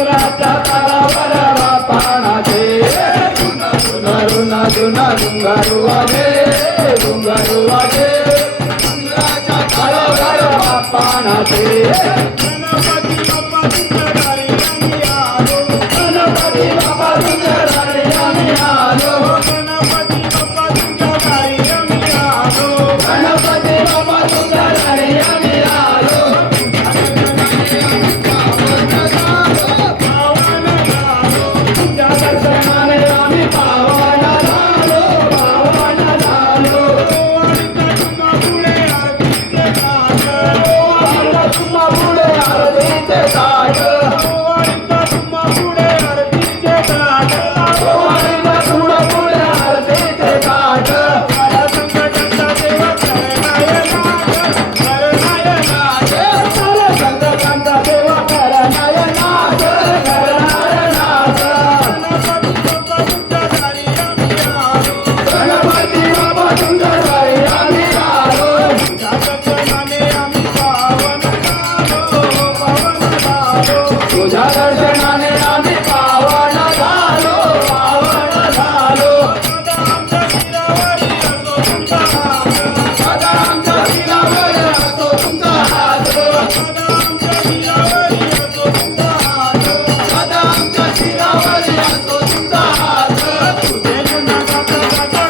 डोंगराच्या तळावर बापाणाचे रुन जुना डोंगरू वाजे डोंगरू वाजे डोंगराच्या तळावर बापाणाचे गणपती बाप्पा तुझ्या दारी आम्ही आलो गणपती बाप्पा तुझ्या दारी आम्ही आलो गणपती बाप्पा तुझ्या दारी आम्ही आलो गणपती बाप्पा तुझ्या दारी आम्ही आलो तुझ्या दर्शनाने आम्ही पावन झालो पावन झालो आमच्या शिरावरी असो तुमचा हात आमच्या शिरावरी असो तुमचा हात आमच्या शिरावरी असो तुमचा हात आमच्या शिरावरी असो तुमचा हात तुझे गुन्हा गाता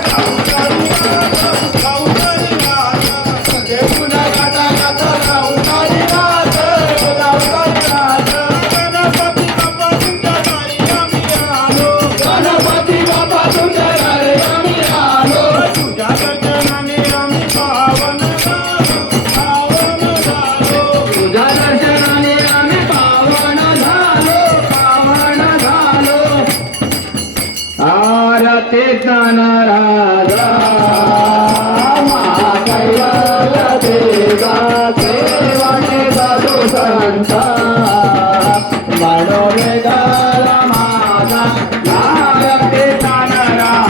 गाऊ करी नाथ तुझे गुन्हा गाता गाता गाऊ करी नाथ गाऊ करी नाथ गणपती बाप्पा तुझ्या दारी आम्ही आलो गणपती बाप्पा तुझ्या दारी आम्ही आलो तुझ्या दर्शनाने आम्ही पावन झालो पावन झालो तुझ्या दर्शनाने आम्ही पावन झालो पावन झालो आरती जाणारा